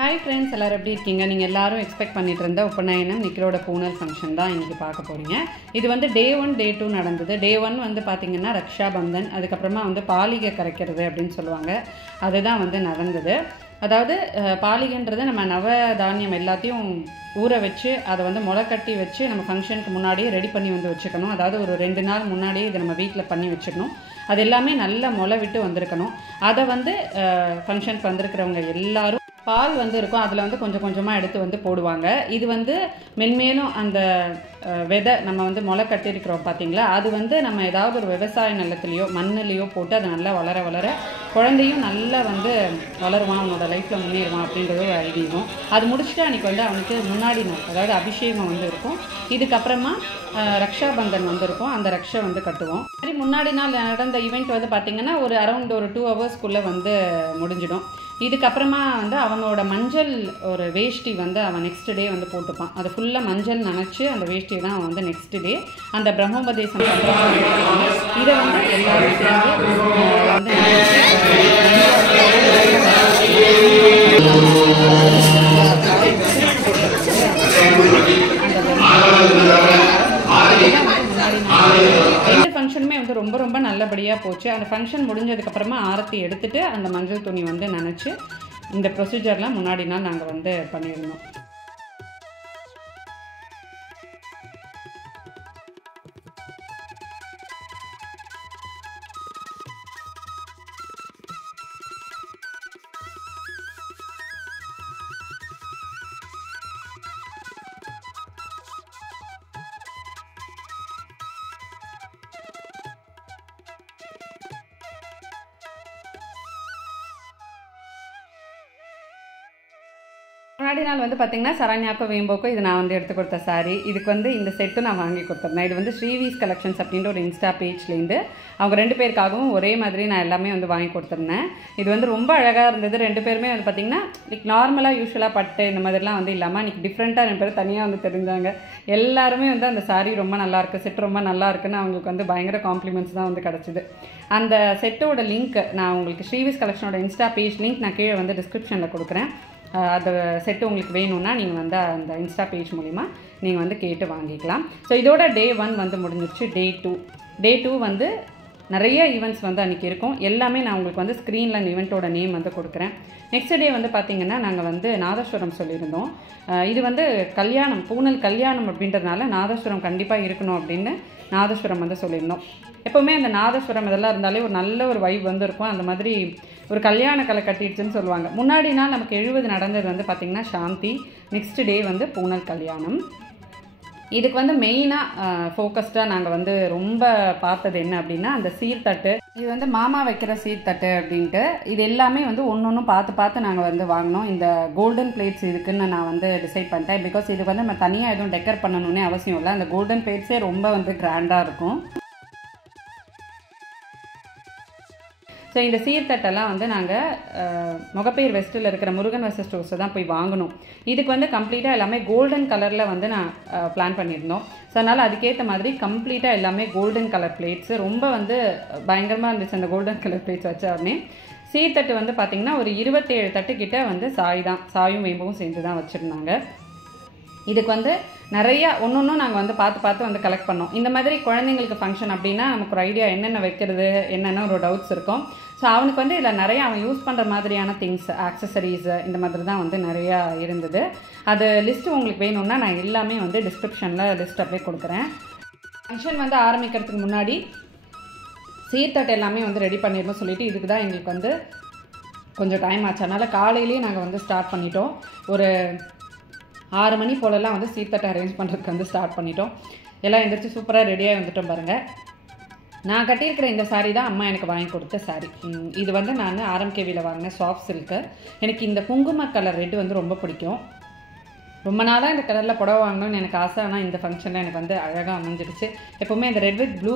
Hi friends, எல்லாரும் எப்படி இருக்கீங்க? நீங்க எல்லாரும் எக்ஸ்பெக்ட் பண்ணிட்டு இருந்த உபநயனம் நிக்கிலோட பூனல் ஃபங்க்ஷன் தான் இன்னைக்கு பார்க்க போறீங்க. இது வந்து டே 1 டே 2 நடந்தது. டே 1 வந்து பாத்தீங்கன்னா ரக்ஷா பந்தன், அதுக்கு அப்புறமா வந்து பாலிகை கரைக்கிறது அப்படினு சொல்லுவாங்க. அதுதான் வந்து நடந்தது. அதாவது பாலிகைன்றது நம்ம நவ தானியம் எல்லாத்தையும் ஊற வச்சு அதை வந்து முளை கட்டி வச்சு நம்ம ஃபங்க்ஷனுக்கு முன்னாடியே ரெடி பண்ணி வந்து வச்சுக்கணும். அதாவது ஒரு 2 நாள் முன்னாடியே இதை நம்ம வீட்டில் பண்ணி வச்சுக்கணும். அது எல்லாமே நல்லா முளை விட்டு வந்திருக்கணும். அதை வந்து ஃபங்க்ஷனுக்கு வந்திருக்கிறவங்க எல்லாரும் பால் வந்து இருக்கும், அதில் வந்து கொஞ்சம் கொஞ்சமாக எடுத்து வந்து போடுவாங்க. இது வந்து மென்மேலும் அந்த விதை நம்ம வந்து முளை கட்டியிருக்கிறோம் பார்த்தீங்களா, அது வந்து நம்ம ஏதாவது ஒரு விவசாய நிலத்துலையோ மண்ணுலேயோ போட்டு அது நல்லா வளர வளர குழந்தையும் நல்லா வந்து வளருவான், அவனோட லைஃப்பில் முன்னேறுவான் அப்படின்றது ஒரு ஐதீகம். அது முடிச்சுட்டு அன்றைக்கி வந்து அவனுக்கு முன்னாடி நாள் அதாவது அபிஷேகம் வந்து இருக்கும். இதுக்கப்புறமா ரக்ஷாபந்தன் வந்து இருக்கும், அந்த ரக்ஷை வந்து கட்டுவோம். சரி, முன்னாடி நாள் நடந்த ஈவெண்ட் வந்து பார்த்திங்கன்னா ஒரு அரௌண்ட் ஒரு 2 ஹவர்ஸ்க்குள்ளே வந்து முடிஞ்சிடும். இதுக்கப்புறமா வந்து அவனோட மஞ்சள் ஒரு வேஷ்டி வந்து அவன் நெக்ஸ்ட் டே வந்து போட்டுப்பான். அது ஃபுல்லாக மஞ்சள் நினச்சி அந்த வேஷ்டியை தான் அவன் வந்து நெக்ஸ்ட் டே அந்த பிரம்மோபதேசம் பண்ணுறாங்க. இதை வந்து எல்லாரும் சேர்ந்து வந்து ரெண்டு ஃபங்க்ஷனுமே வந்து ரொம்ப ரொம்ப நல்லபடியாக போச்சு. அந்த ஃபங்க்ஷன் முடிஞ்சதுக்கப்புறமா ஆரத்தி எடுத்துகிட்டு அந்த மஞ்சள் துணி வந்து நினச்சி இந்த ப்ரொசீஜர்லாம் முன்னாடி நாள் நாங்கள் வந்து பண்ணியிருந்தோம். முன்னாடி நாள் வந்து பார்த்திங்கன்னா சரண்யாக்கோ வேம்போக்கோ இது நான் வந்து எடுத்து கொடுத்த சாரீ. இதுக்கு வந்து இந்த செட்டு நான் வாங்கி கொடுத்துருந்தேன். இது வந்து ஸ்ரீவீஸ் கலெக்ஷன்ஸ் அப்படின்ற ஒரு இன்ஸ்டா பேஜ்லேருந்து அவங்க 2 பேருக்காகவும் ஒரே மாதிரி நான் எல்லாமே வந்து வாங்கி கொடுத்துருந்தேன். இது வந்து ரொம்ப அழகாக இருந்தது. 2 பேருமே வந்து பார்த்திங்கன்னா நார்மலாக யூஸ்வலாக பட்டு இந்த மாதிரிலாம் வந்து இல்லாமல் இன்றைக்கி டிஃப்ரெண்ட்டாக 2 பேர் தனியாக வந்து தெரிஞ்சாங்க. எல்லாருமே வந்து அந்த சாரீ ரொம்ப நல்லாயிருக்கு, செட் ரொம்ப நல்லா இருக்குன்னு அவங்களுக்கு வந்து பயங்கர காம்ப்ளிமெண்ட்ஸ் தான் வந்து கிடச்சிது. அந்த செட்டோட லிங்க் நான் உங்களுக்கு ஸ்ரீவீஸ் கலெக்ஷனோட இன்ஸ்டா பேஜ் லிங்க் நான் கீழே வந்து டிஸ்கிரிப்ஷனில் கொடுக்குறேன். அந்த செட்டு உங்களுக்கு வேணும்னா நீங்கள் வந்து அந்த இன்ஸ்டா பேஜ் மூலிமா நீங்கள் வந்து கேட்டு வாங்கிக்கலாம். ஸோ இதோட டே 1 வந்து முடிஞ்சிருச்சு. டே 2 வந்து நிறைய ஈவெண்ட்ஸ் வந்து அன்றைக்கி இருக்கும். எல்லாமே நான் உங்களுக்கு வந்து ஸ்க்ரீனில் அந்த ஈவெண்ட்டோட நேம் வந்து கொடுக்குறேன். நெக்ஸ்ட் டே வந்து பார்த்திங்கன்னா நாங்கள் வந்து நாதஸ்வரம் சொல்லியிருந்தோம். இது வந்து கல்யாணம், பூனல் கல்யாணம் அப்படின்றதுனால நாதஸ்வரம் கண்டிப்பாக இருக்கணும் அப்படின்னு நாதஸ்வரம் வந்து சொல்லியிருந்தோம். எப்போவுமே அந்த நாதஸ்வரம் இதெல்லாம் இருந்தாலே ஒரு நல்ல ஒரு வைப் வந்து இருக்கும். அந்த மாதிரி ஒரு கல்யாண கலை கட்டிடுச்சுன்னு சொல்லுவாங்க. முன்னாடி நாள் நமக்கு 70 நடந்தது வந்து பார்த்திங்கன்னா சாந்தி, நெக்ஸ்ட் டே வந்து பூனல் கல்யாணம். இதுக்கு வந்து மெயினாக ஃபோக்கஸ்டாக நாங்கள் வந்து ரொம்ப பார்த்தது என்ன அப்படின்னா அந்த சீர்தட்டு. இது வந்து மாமா வைக்கிற சீர்தட்டு அப்படின்ட்டு இது எல்லாமே வந்து ஒன்று பார்த்து நாங்கள் வந்து வாங்கினோம். இந்த கோல்டன் பிளேட்ஸ் இதுக்குன்னு நான் வந்து டிசைட் பண்ணிட்டேன். பிகாஸ் இதுக்கு வந்து நம்ம தனியாக எதுவும் டெக்கர் பண்ணணுன்னே அவசியம் இல்லை. அந்த கோல்டன் பிளேட்ஸே ரொம்ப வந்து கிராண்டாக இருக்கும். ஸோ இந்த சீர்தட்டெல்லாம் வந்து நாங்கள் முகப்பேர் வெஸ்ட்டில் இருக்கிற முருகன் வெஸ்ட் ஸ்டோர்ஸை தான் போய் வாங்கணும். இதுக்கு வந்து கம்ப்ளீட்டாக எல்லாமே கோல்டன் கலரில் வந்து நான் பிளான் பண்ணியிருந்தோம். ஸோ அதனால் அதுக்கேற்ற மாதிரி கம்ப்ளீட்டாக எல்லாமே கோல்டன் கலர் பிளேட்ஸு ரொம்ப வந்து பயங்கரமாக இருந்துச்சு. அந்த கோல்டன் கலர் பிளேட்ஸ் வச்ச உடனே சீர்தட்டு வந்து பார்த்திங்கன்னா ஒரு 27 தட்டுக்கிட்ட வந்து சாயும் வேம்பவும் சேர்ந்து தான் வச்சுருந்தாங்க. இதுக்கு வந்து நிறையா ஒன்றும் நாங்கள் வந்து பார்த்து வந்து கலெக்ட் பண்ணோம். இந்த மாதிரி குழந்தைங்களுக்கு ஃபங்க்ஷன் அப்படின்னா நமக்கு ஒரு ஐடியா என்னென்ன வைக்கிறது என்னென்ன ஒரு டவுட்ஸ் இருக்கும். ஸோ அவனுக்கு வந்து இதில் நிறையா அவன் யூஸ் பண்ணுற மாதிரியான திங்ஸ், ஆக்சசரிஸு இந்த மாதிரி தான் வந்து நிறையா இருந்தது. அது லிஸ்ட்டு உங்களுக்கு வேணும்னா நான் எல்லாமே வந்து டிஸ்கிரிப்ஷனில் லிஸ்ட் அப்படியே கொடுக்குறேன். ஃபங்க்ஷன் வந்து ஆரம்பிக்கிறதுக்கு முன்னாடி சீர்தட்டு எல்லாமே வந்து ரெடி பண்ணிடணும் சொல்லிவிட்டு இதுக்கு தான் எங்களுக்கு வந்து கொஞ்சம் டைம் ஆச்சு. அதனால் காலையிலேயே நாங்கள் வந்து ஸ்டார்ட் பண்ணிட்டோம். ஒரு 6 மணி போலலாம் வந்து சீர்தட்டை அரேஞ்ச் பண்ணுறதுக்கு வந்து ஸ்டார்ட் பண்ணிட்டோம். எல்லாம் எந்திரிச்சு சூப்பராக ரெடியாக வந்துட்டோம் பாருங்கள். நான் கட்டியிருக்கிற இந்த சாரீ தான் அம்மா எனக்கு வாங்கி கொடுத்த சாரீ. இது வந்து நான் RMKVயில் வாங்கினேன் சாஃப்ட் சில்க்கு. எனக்கு இந்த குங்கும கலர் ரெட்டு வந்து ரொம்ப பிடிக்கும். ரொம்ப நாளாக இந்த கலரில் புடவை வாங்கணும்னு எனக்கு ஆசை. ஆனால் இந்த ஃபங்க்ஷனில் எனக்கு வந்து அழகாக அமைஞ்சிடுச்சு. எப்போவுமே இந்த ரெட் வித் ப்ளூ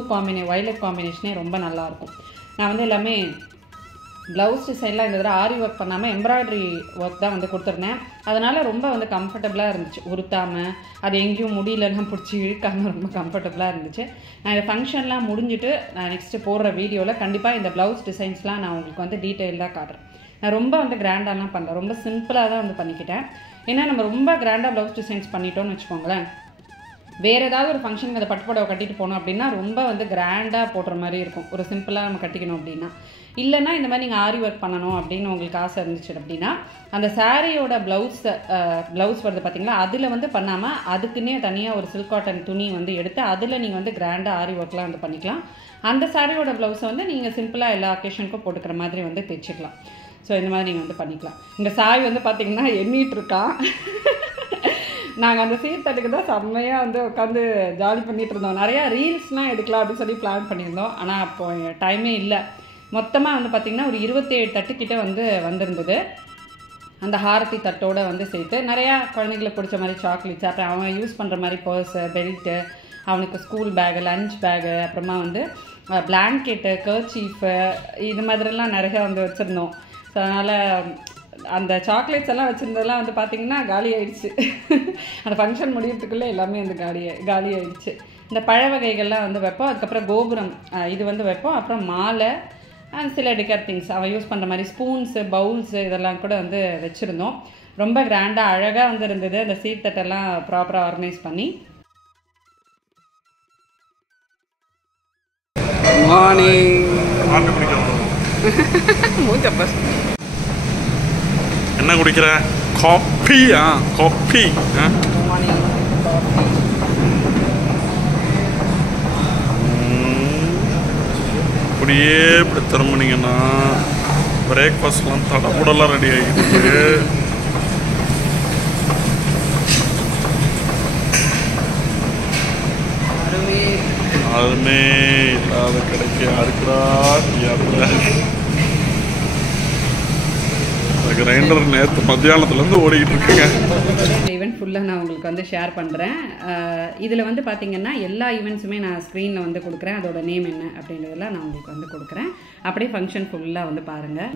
வயலட் காம்பினேஷனே ரொம்ப நல்லாயிருக்கும். நான் வந்து எல்லாமே ப்ளவுஸ் டிசைன்லாம் இந்த தடவை ஆரி ஒர்க் பண்ணாமல் எம்ப்ராய்டரி ஒர்க் தான் வந்து கொடுத்துருந்தேன். அதனால் ரொம்ப வந்து கம்ஃபர்டபுளாக இருந்துச்சு. உருத்தாமல் அது எங்கேயும் முடியலலாம் பிடிச்சி இழுக்காமல் ரொம்ப கம்ஃபர்டபுளாக இருந்துச்சு. நான் இந்த ஃபங்க்ஷன்லாம் முடிஞ்சுட்டு நான் நெக்ஸ்ட்டு போடுற வீடியோவில் கண்டிப்பாக இந்த ப்ளவுஸ் டிசைன்ஸ்லாம் நான் உங்களுக்கு வந்து டீட்டெயில்டாக காட்டுறேன். நான் ரொம்ப வந்து கிராண்டாலாம் பண்ணல, ரொம்ப சிம்பிளாக தான் வந்து பண்ணிக்கிட்டேன். ஏன்னா நம்ம ரொம்ப கிராண்டாக ப்ளவுஸ் டிசைன்ஸ் பண்ணிட்டோம்னு வச்சுக்கோங்களேன், வேறு ஏதாவது ஒரு ஃபங்க்ஷனுக்கு அந்த பட்டு புடவை கட்டிட்டு போனோம் அப்படின்னா ரொம்ப வந்து கிராண்டாக போடுற மாதிரி இருக்கும். ஒரு சிம்பிளாக நம்ம கட்டிக்கணும் அப்படின்னா, இல்லைன்னா இந்த மாதிரி நீங்கள் ஆரி ஒர்க் பண்ணணும் அப்படின்னு உங்களுக்கு ஆசை இருந்துச்சு அப்படின்னா அந்த சாரியோட ப்ளவுஸ் வருது பார்த்தீங்களா, அதில் வந்து பண்ணாமல் அதுக்குன்னே தனியாக ஒரு சில்க் காட்டன் துணி வந்து எடுத்து அதில் நீங்கள் வந்து கிராண்டாக ஆரி ஒர்க்லாம் வந்து பண்ணிக்கலாம். அந்த சாரியோட ப்ளவுஸை வந்து நீங்கள் சிம்பிளாக எல்லா அக்கேஷனுக்கும் போட்டுக்கிற மாதிரி வந்து தைச்சிக்கலாம். ஸோ இந்த மாதிரி நீங்கள் வந்து பண்ணிக்கலாம். இந்த சாய் வந்து பார்த்திங்கன்னா எண்ணிட்டு இருக்கான். நாங்கள் அந்த சீர்தட்டுக்கு தான் செம்மையாக வந்து உட்காந்து ஜாலி பண்ணிகிட்டு இருந்தோம். நிறையா ரீல்ஸ்லாம் எடுக்கலாம் அப்படின்னு சொல்லி பிளான் பண்ணியிருந்தோம். ஆனால் அப்போது டைமே இல்லை. மொத்தமாக வந்து பார்த்திங்கன்னா ஒரு 27 தட்டுக்கிட்ட வந்து வந்திருந்தது. அந்த ஹாரத்தி தட்டோடு வந்து சேர்த்து நிறையா குழந்தைங்களுக்கு பிடிச்ச மாதிரி சாக்லேட்ஸ், அப்புறம் அவன் யூஸ் பண்ணுற மாதிரி பர்ஸு, பெல்ட்டு, அவனுக்கு ஸ்கூல் பேகு, லஞ்ச் பேகு, அப்புறமா வந்து பிளாங்கெட்டு, கர்ச்சீஃபு, இது மாதிரிலாம் நிறையா வந்து வச்சுருந்தோம். ஸோ அதனால் அந்த சாக்லேட்ஸ் எல்லாம் வச்சுருந்ததெல்லாம் வந்து பார்த்திங்கன்னா காலி ஆகிடுச்சு. அந்த ஃபங்க்ஷன் முடியறதுக்குள்ளே எல்லாமே வந்து காலி ஆகிடுச்சு. இந்த பழ வகைகள்லாம் வந்து வைப்போம். அதுக்கப்புறம் கோபுரம் இது வந்து வைப்போம். அப்புறம் மாலை, சில டெக்கர் திங்ஸ் அவன் யூஸ் பண்ணுற மாதிரி ஸ்பூன்ஸு, பவுல்ஸு இதெல்லாம் கூட வந்து வச்சுருந்தோம். ரொம்ப கிராண்டாக அழகாக வந்து இருந்தது. அந்த சீர்தட்டெல்லாம் ப்ராப்பராக ஆர்கனைஸ் பண்ணி. என்ன குடிக்கிற? காஃபியா? காஃபி. அப்படியே இப்படி திரும்பினீங்கன்னா பிரேக்ஃபாஸ்ட்லாம் தடபுடலாம் ரெடி ஆகிட்டு அதுமே இல்லாத கிடைக்க அதுக்குடா கிரைண்டர் நேற்று மத்தியானத்துலேருந்து ஓடிக்கிட்டு இருக்குங்க. ஈவெண்ட் ஃபுல்லாக நான் உங்களுக்கு வந்து ஷேர் பண்ணுறேன். இதில் வந்து பார்த்திங்கன்னா எல்லா ஈவெண்ட்ஸுமே நான் ஸ்க்ரீனில் வந்து கொடுக்குறேன். அதோட நேம் என்ன அப்படின்றதெல்லாம் நான் உங்களுக்கு வந்து கொடுக்குறேன். அப்படியே ஃபங்க்ஷன் ஃபுல்லாக வந்து பாருங்கள்.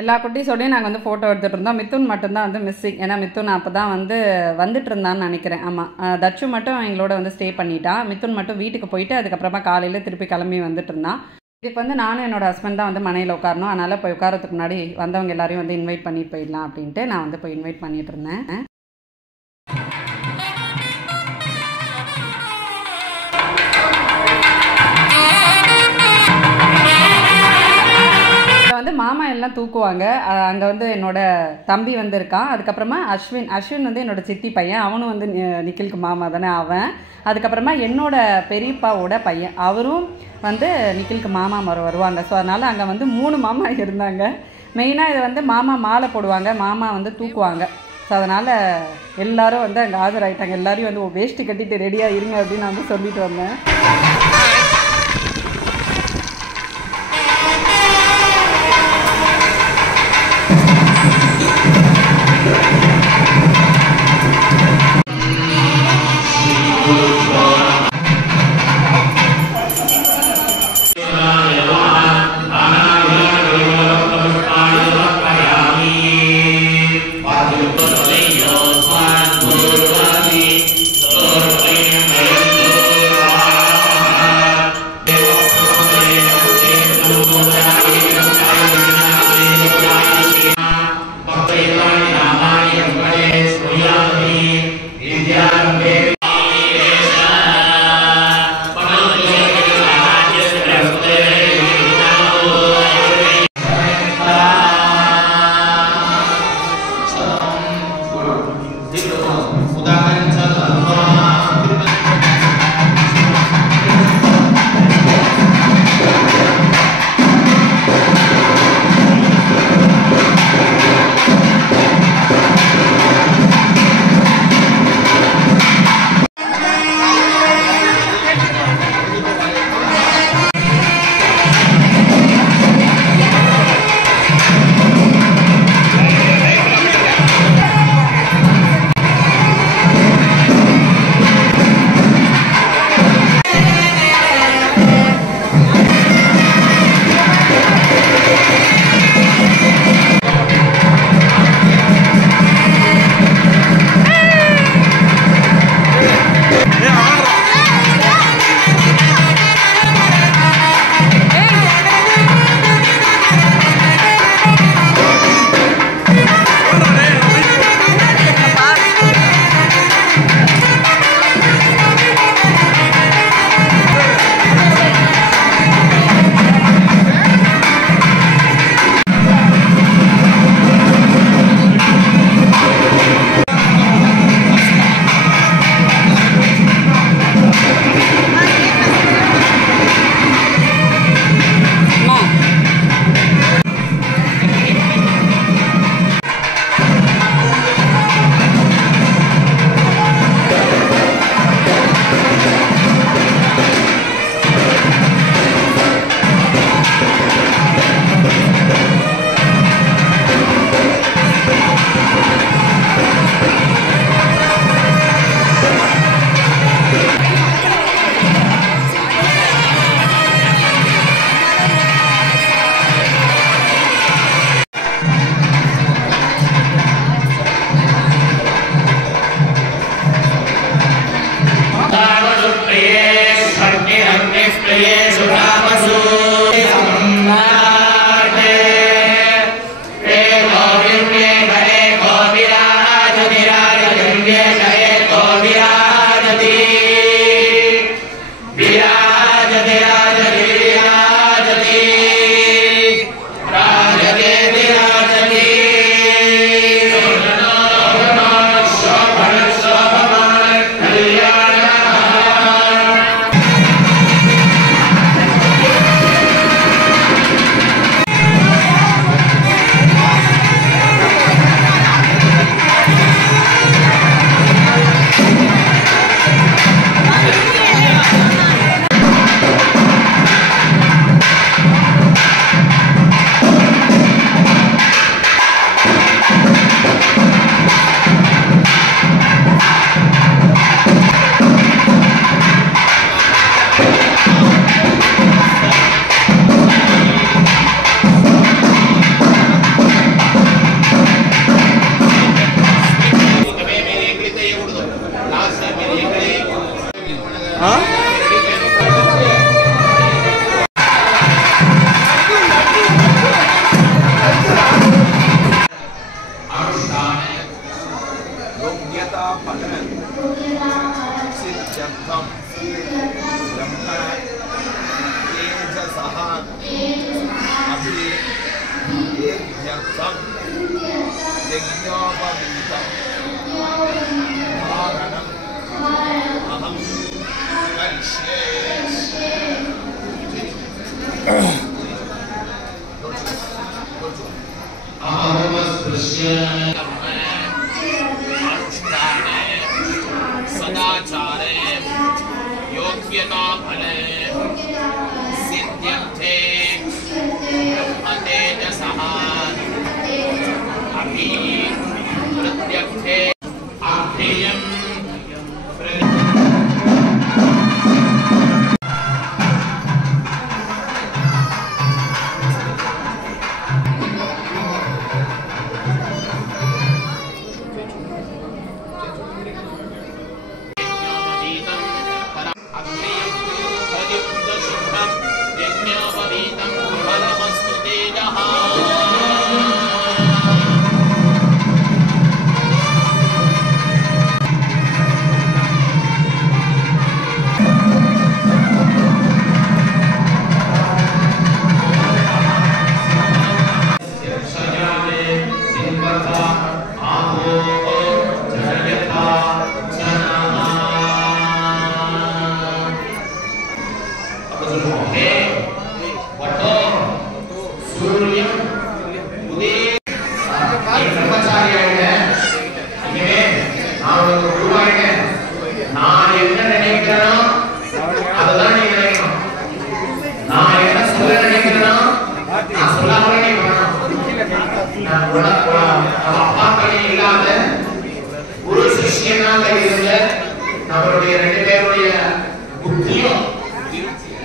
எல்லா குட்டீஸோடையும் நாங்கள் வந்து ஃபோட்டோ எடுத்துகிட்டு இருந்தோம். மித்துன் மட்டும்தான் வந்து மிஸ்ஸிங். ஏன்னா மித்துன் அப்போ தான் வந்துட்டு இருந்தான்னு நினைக்கிறேன். ஆமாம், தச்சு மட்டும் எங்களோட வந்து ஸ்டே பண்ணிட்டான். மித்துன் மட்டும் வீட்டுக்கு போயிட்டு அதுக்கப்புறமா காலையில் திருப்பி கிளம்பி வந்துட்டு இருந்தான். இதுக்கு வந்து நானும் என்னோடய ஹஸ்பண்ட் தான் வந்து மனையில் உட்காரணும். அதனால் போய் உட்காரத்துக்கு முன்னாடி வந்தவங்க எல்லாரையும் வந்து இன்வைட் பண்ணிட்டு போயிடலாம் அப்படின்ட்டு நான் வந்து போய் இன்வைட் பண்ணிகிட்டு இருந்தேன். வந்து மாமா எல்லாம் தூக்குவாங்க. அங்கே வந்து என்னோட தம்பி வந்து இருக்கான். அதுக்கப்புறமா அஸ்வின் வந்து என்னோட சித்தி பையன். அவனும் வந்து நிக்கிலுக்கு மாமா தானே அவன். அதுக்கப்புறமா என்னோட பெரியப்பாவோட பையன், அவரும் வந்து நிக்கிலுக்கு மாமா வருவாங்க. ஸோ அதனால் அங்கே வந்து 3 மாமா இருந்தாங்க. மெயினாக இது வந்து மாமா மாலை போடுவாங்க, மாமா வந்து தூக்குவாங்க. ஸோ அதனால் எல்லோரும் வந்து அங்கே ஆஜராகிட்டாங்க. எல்லோரையும் வந்து வேஷ்டி கட்டிட்டு ரெடியாக இருங்க அப்படின்னு நான் வந்து சொல்லிட்டு வந்தேன். सदाचारे योग्यता फले सिद्ध्यर्थे ब्रह्मतेजसः अभिवृद्ध्यर्थे अभ्ययम्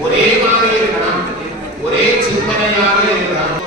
ஒரே மாதிரி இருக்கணும், ஒரே சிந்தனையாக இருக்கணும்.